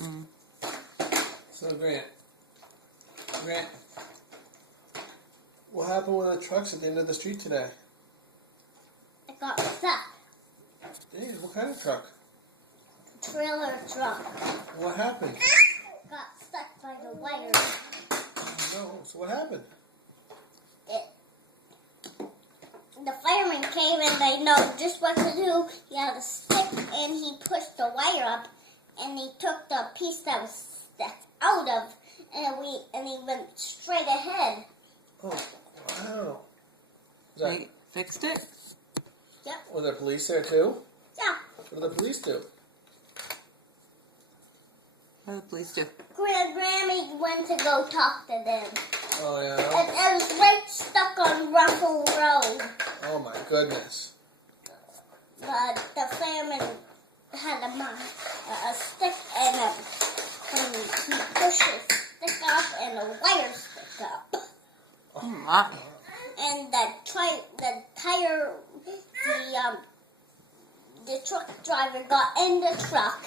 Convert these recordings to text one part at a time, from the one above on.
Mm. So Grant, what happened with the trucks at the end of the street today? It got stuck. Jeez, what kind of truck? Trailer truck. What happened? Got stuck by the wires. No. So what happened? The fireman came and they know just what to do. He had a stick and he pushed the wire up and he took the piece that was stuck out of and he went straight ahead. Oh, wow. They fixed it? Yep. Were there police there too? Yeah. What did the police do? What did the police do? Grammy went to go talk to them. Oh yeah. And it was right stuck on Russell Road. Oh my goodness. But the fireman had a stick and he pushed his stick up and the wire stick up. Oh my. And the truck driver got in the truck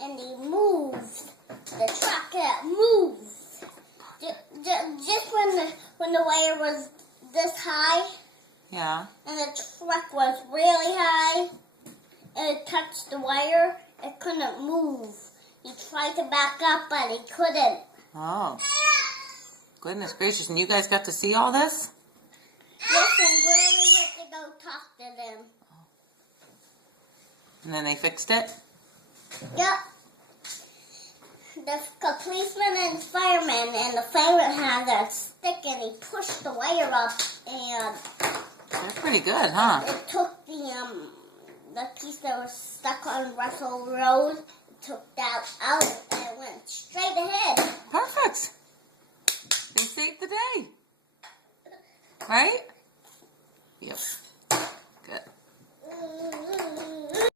and he moved. The truck moved. Just when the wire was this high Yeah. and the truck was really high and it touched the wire, it couldn't move. He tried to back up, but he couldn't. Oh. Goodness gracious. And you guys got to see all this? Yes, and Granny had to go talk to them. And then they fixed it? Yep. The policeman and fireman, and the fireman had that stick and he pushed the wire up and They're pretty good, huh? it took the piece that was stuck on Russell Road, it took that out and it went straight ahead. Perfect. They saved the day. Right? Yep.